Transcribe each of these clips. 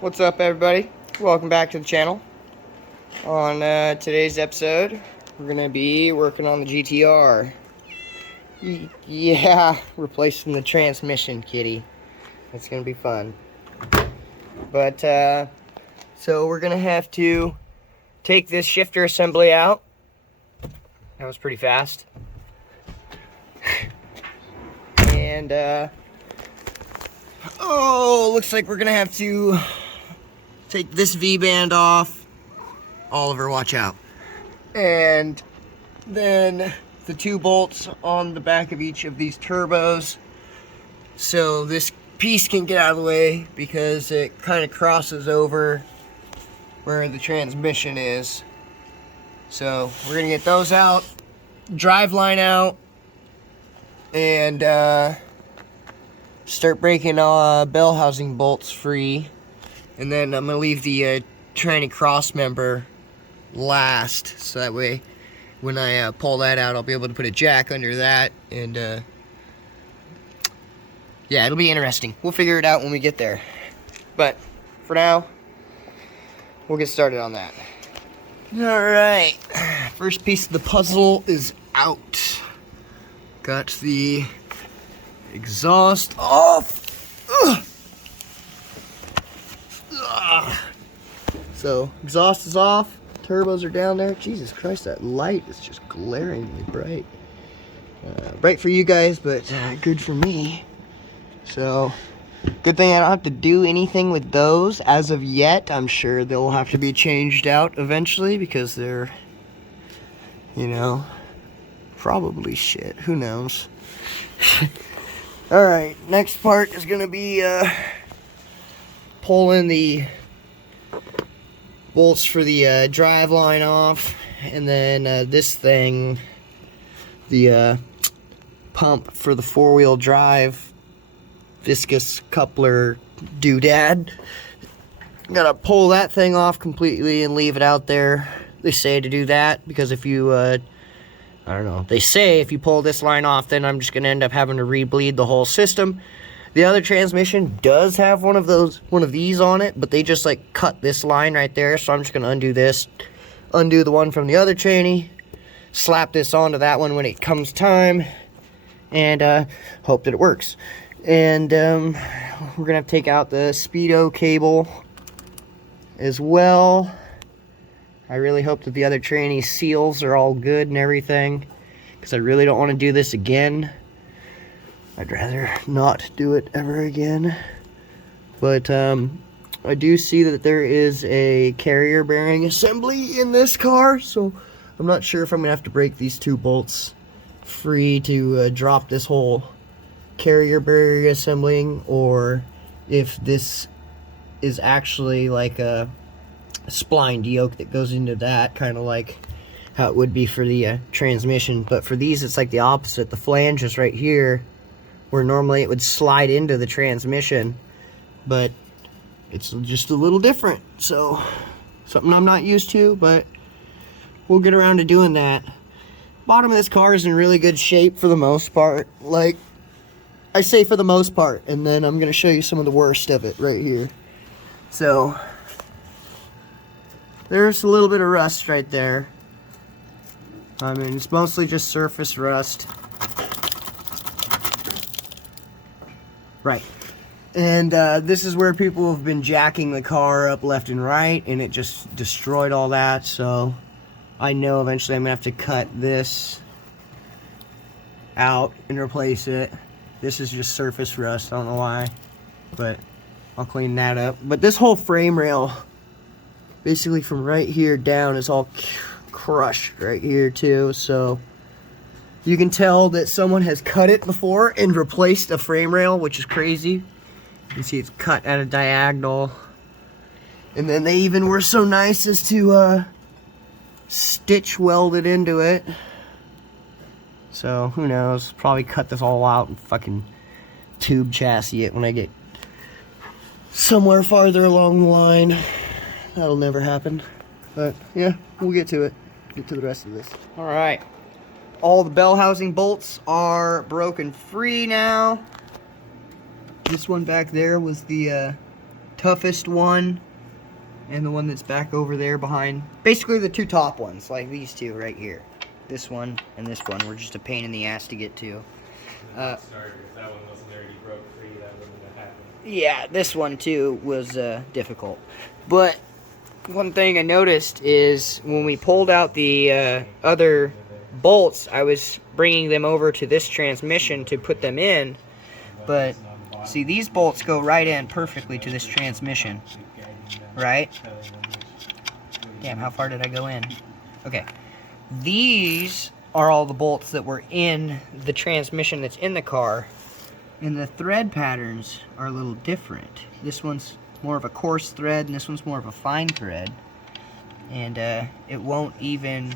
What's up, everybody? Welcome back to the channel. On today's episode, we're going to be working on the GTR. Yeah, replacing the transmission, kitty. It's going to be fun. But, so we're going to have to take this shifter assembly out. That was pretty fast. And, oh, looks like we're going to have to take this V-band off. Oliver, watch out. And then the 2 bolts on the back of each of these turbos, so this piece can get out of the way because it kind of crosses over where the transmission is. So we're gonna get those out, drive line out, and start breaking bell housing bolts free. And then I'm gonna leave the tranny cross member last, so that way when I pull that out, I'll be able to put a jack under that, and yeah, it'll be interesting. We'll figure it out when we get there. But for now, we'll get started on that. Alright, first piece of the puzzle is out. Got the exhaust off. Ugh. Ugh. So, exhaust is off. Turbos are down there. Jesus Christ, that light is just glaringly bright. Bright for you guys, but good for me. So, good thing I don't have to do anything with those as of yet. I'm sure they'll have to be changed out eventually because they're, you know, probably shit. Who knows? Alright, next part is going to be pulling the bolts for the drive line off, and then this thing, the pump for the 4-wheel drive viscous coupler doodad. Gotta pull that thing off completely and leave it out there. They say to do that because if you I don't know, they say if you pull this line off, then I'm just gonna end up having to rebleed the whole system. The other transmission does have one of these on it, but they just like cut this line right there, so I'm just gonna undo this, undo the one from the other tranny, slap this onto that one when it comes time, and hope that it works. And we're gonna have to take out the speedo cable as well. I really hope that the other tranny seals are all good and everything, because I really don't want to do this again. I'd rather not do it ever again. But I do see that there is a carrier bearing assembly in this car, so I'm not sure if I'm gonna have to break these 2 bolts free to drop this whole carrier bearing assembling, or if this is actually like a splined yoke that goes into that, kind of like how it would be for the transmission. But for these, it's like the opposite. The flange is right here, where normally it would slide into the transmission, but it's just a little different. So, something I'm not used to, but we'll get around to doing that. Bottom of this car is in really good shape for the most part. Like, I say for the most part, and then I'm going to show you some of the worst of it right here. So, there's a little bit of rust right there. I mean, it's mostly just surface rust. Right. And this is where people have been jacking the car up left and right, and it just destroyed all that. So I know eventually I'm gonna have to cut this out and replace it. This is just surface rust, I don't know why, but I'll clean that up. But this whole frame rail, basically from right here down, is all crushed right here too. So you can tell that someone has cut it before and replaced a frame rail, which is crazy. You can see it's cut at a diagonal. And then they even were so nice as to stitch weld it into it. So, who knows? Probably cut this all out and fucking tube chassis it when I get somewhere farther along the line. That'll never happen. But, yeah, we'll get to it. Get to the rest of this. Alright. All the bell housing bolts are broken free now. This one back there was the toughest one and the one that's back over there behind. Basically the two top ones, like these two right here. This one and this one were just a pain in the ass to get to. If that one wasn't already broke free, that wouldn't have happened. Yeah, this one too was difficult. But one thing I noticed is when we pulled out the other bolts, I was bringing them over to this transmission to put them in. But see, these bolts go right in perfectly to this transmission, right? Damn, how far did I go in? Okay. These are all the bolts that were in the transmission that's in the car. And the thread patterns are a little different. This one's more of a coarse thread, and this one's more of a fine thread. And it won't even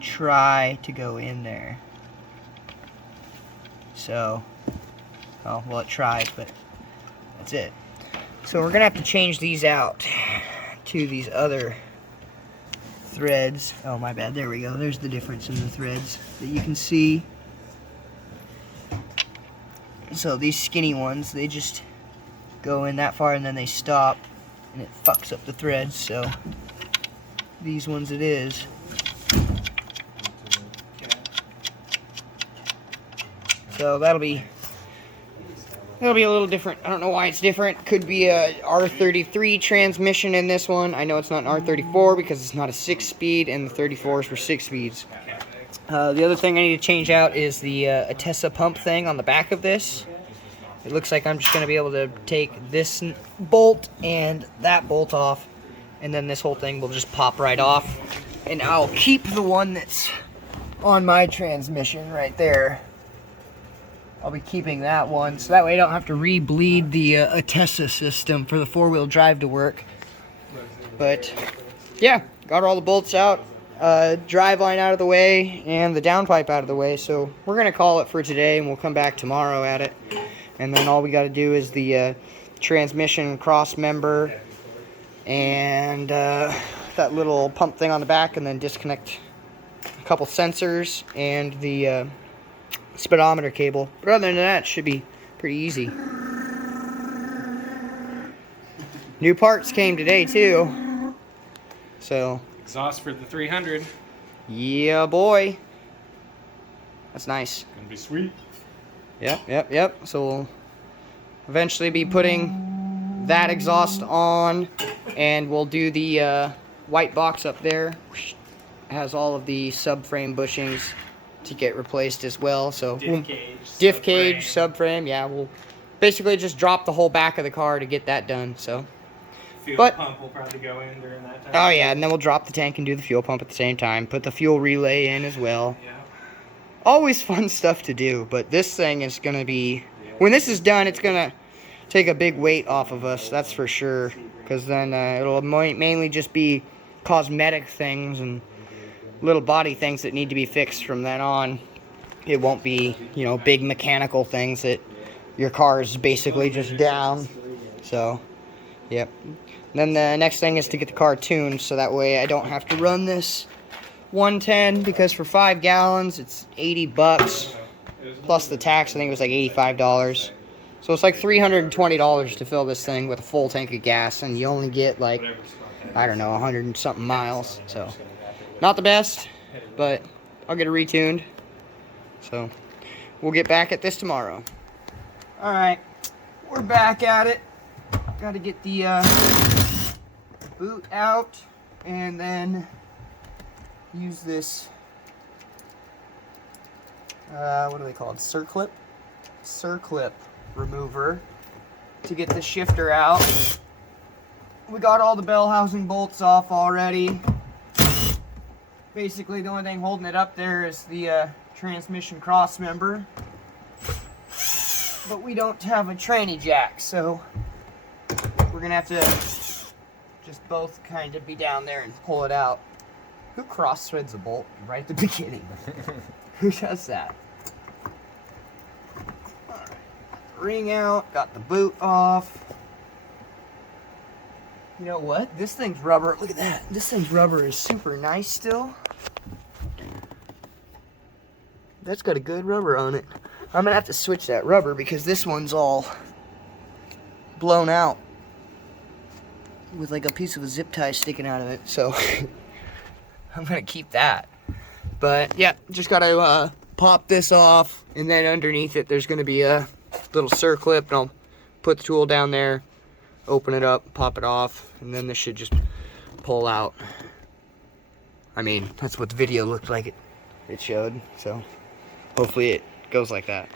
try to go in there. So, oh, well, it tries, but that's it. So we're gonna have to change these out to these other threads. Oh, my bad. There we go. There's the difference in the threads that you can see. So these skinny ones, they just go in that far and then they stop, and it fucks up the threads. So these ones it is. So that'll be a little different. I don't know why it's different. Could be a R33 transmission in this one. I know it's not an R34 because it's not a 6-speed, and the 34s were 6 speeds. The other thing I need to change out is the Atessa pump thing on the back of this. It looks like I'm just going to be able to take this bolt and that bolt off, and then this whole thing will just pop right off. And I'll keep the one that's on my transmission right there. I'll be keeping that one, so that way I don't have to re-bleed the Atessa system for the 4-wheel drive to work. But, yeah, got all the bolts out, drive line out of the way, and the downpipe out of the way. So we're going to call it for today, and we'll come back tomorrow at it. And then all we got to do is the transmission cross member and that little pump thing on the back, and then disconnect a couple sensors and the speedometer cable. But other than that, it should be pretty easy. New parts came today too. So Exhaust for the 300. yeah, boy. That's nice. Gonna be sweet. Yep. So we'll eventually be putting that exhaust on, and we'll do the white box up there. It has all of the subframe bushings to get replaced as well. So diff cage, subframe. Yeah, we'll basically just drop the whole back of the car to get that done. So, fuel pump will probably go in during that time. Oh yeah, and then we'll drop the tank and do the fuel pump at the same time. Put the fuel relay in as well. Yeah. Always fun stuff to do, but this thing is gonna be, when this is done, it's gonna take a big weight off of us. That's for sure. Because then it'll mainly just be cosmetic things and little body things that need to be fixed from then on. It won't be, you know, big mechanical things that your car is basically just down. So, yep. Then the next thing is to get the car tuned, so that way I don't have to run this 110, because for 5 gallons it's $80 plus the tax. I think it was like $85. So it's like $320 to fill this thing with a full tank of gas, and you only get like, I don't know, 100 and something miles. So not the best, but I'll get it retuned. So we'll get back at this tomorrow. Alright, we're back at it. Got to get the boot out, and then use this, what do they call it? Circlip remover to get the shifter out. We got all the bell housing bolts off already. Basically, the only thing holding it up there is the transmission cross member. But we don't have a tranny jack, so we're gonna have to just both kind of be down there and pull it out. Who cross threads a bolt right at the beginning? Who does that? Alright. Ring out, got the boot off. You know what? This thing's rubber. Look at that. This thing's rubber is super nice still. That's got a good rubber on it. I'm gonna have to switch that rubber because this one's all blown out with like a piece of a zip tie sticking out of it. So I'm gonna keep that. But yeah, just gotta pop this off, and then underneath it there's gonna be a little circlip, and I'll put the tool down there, open it up, pop it off, and then this should just pull out. I mean, that's what the video looked like it showed, so hopefully it goes like that.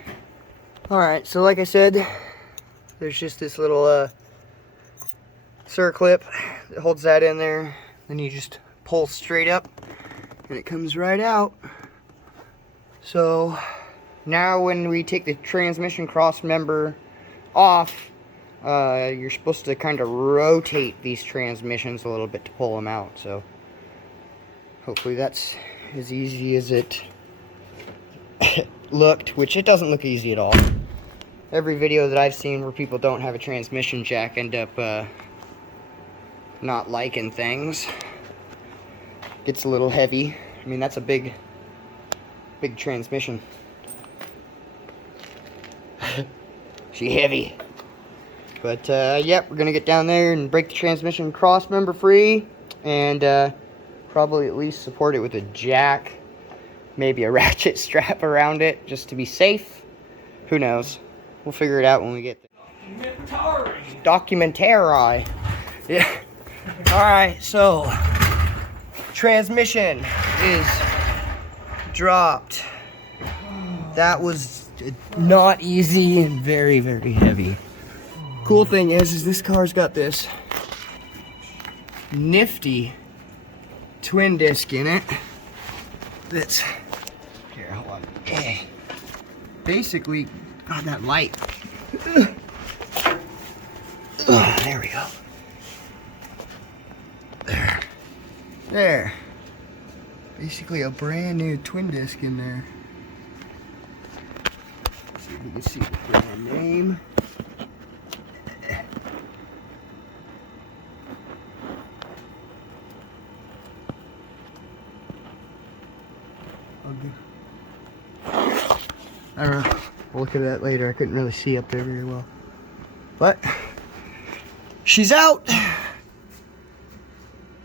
Alright, so like I said, there's just this little circlip that holds that in there. Then you just pull straight up and it comes right out. So now when we take the transmission cross member off, you're supposed to kind of rotate these transmissions a little bit to pull them out. So hopefully that's as easy as it looked, which it doesn't look easy at all. Every video that I've seen where people don't have a transmission jack end up not liking things. Gets a little heavy. I mean, that's a big transmission. She heavy. But yep, we're gonna get down there and break the transmission cross member free, and probably at least support it with a jack, maybe a ratchet strap around it just to be safe. Who knows? We'll figure it out when we get there. Documentary. Yeah. Alright, so transmission is dropped. That was not easy and very, very heavy. Cool thing is this car's got this nifty twin disc in it that's, here, hold on. Basically, God, that light. There we go. There. Basically a brand new twin disc in there. Let's see if you can see the brand name. I don't know. We'll look at that later. I couldn't really see up there very well. But she's out.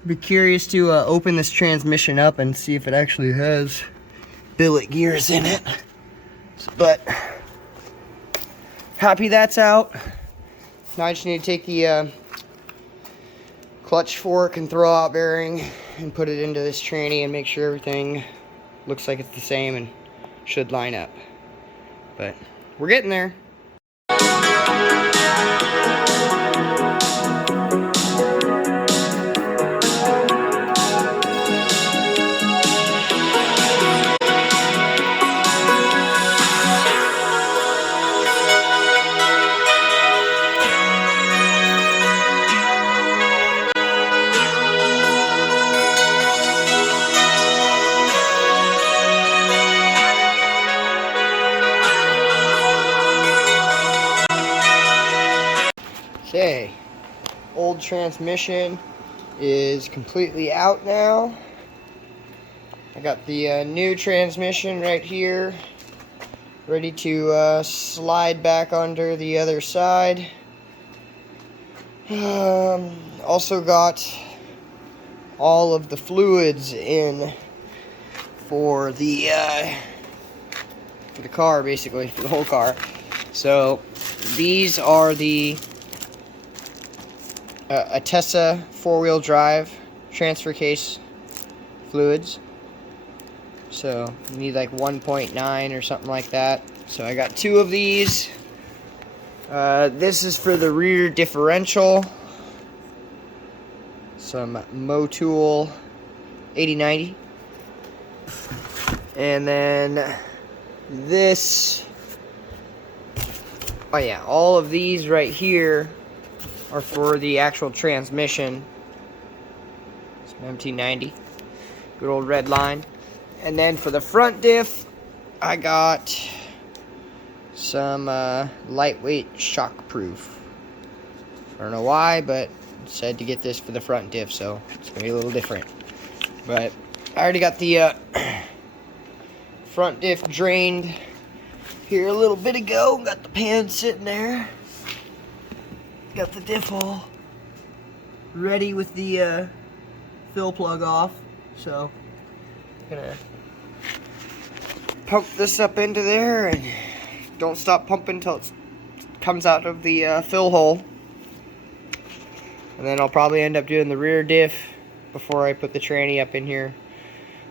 Be curious to open this transmission up and see if it actually has billet gears in it. But happy that's out. Now I just need to take the clutch fork and throw out bearing and put it into this tranny and make sure everything looks like it's the same and should line up. But we're getting there. Okay, old transmission is completely out now. I got the new transmission right here, ready to slide back under the other side. Also got all of the fluids in for the car, basically, for the whole car. So these are the Atessa 4-wheel drive transfer case fluids. So you need like 1.9 or something like that. So I got 2 of these. This is for the rear differential. Some Motul 8090. And then this. Oh yeah, all of these right here are for the actual transmission. Some MT90. Good old red line. And then for the front diff, I got some lightweight shockproof. I don't know why, but it said to get this for the front diff, so it's going to be a little different. But I already got the front diff drained here a little bit ago. Got the pan sitting there. Got the diff all ready with the fill plug off. So, gonna pump this up into there and don't stop pumping until it comes out of the fill hole. And then I'll probably end up doing the rear diff before I put the tranny up in here.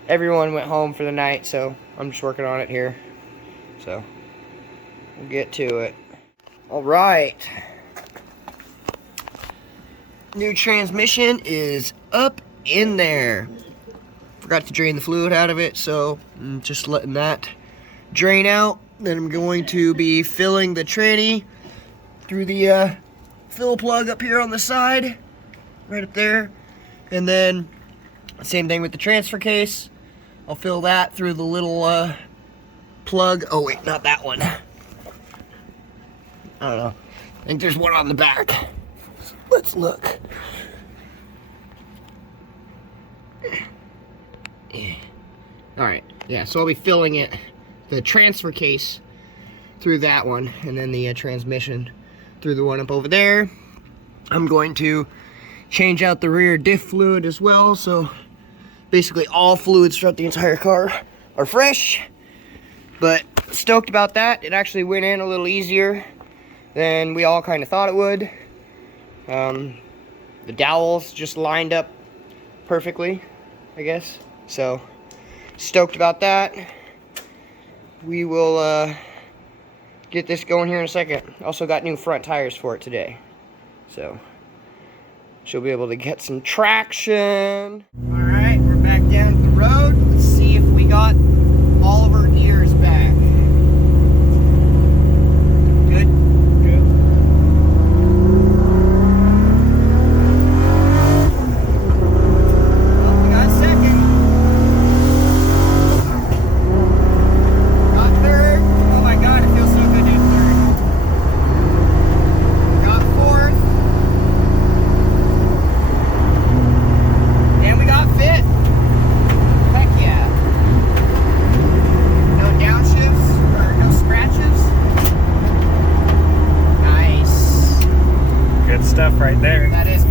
Everyone went home for the night, so I'm just working on it here. So, we'll get to it. Alright. New transmission is up in there. Forgot to drain the fluid out of it, so I'm just letting that drain out. Then I'm going to be filling the tranny through the fill plug up here on the side, right up there. And then same thing with the transfer case. I'll fill that through the little plug. Oh wait, not that one. I don't know. I think there's one on the back. Let's look. Alright, yeah, so I'll be filling it, the transfer case, through that one, and then the transmission through the one up over there. I'm going to change out the rear diff fluid as well, so basically all fluids throughout the entire car are fresh. But stoked about that. It actually went in a little easier than we all kind of thought it would. The dowels just lined up perfectly, I guess. So stoked about that. We will get this going here in a second. Also got new front tires for it today, so she'll be able to get some traction. Alright, we're back down to the road. Let's see if we got all of her gears back. Good? Good. Well, we got second. Got third. Oh my god, it feels so good to do third. Got fourth. And we got fifth. Heck yeah. No downshifts or no scratches. Nice. Good stuff right there. That is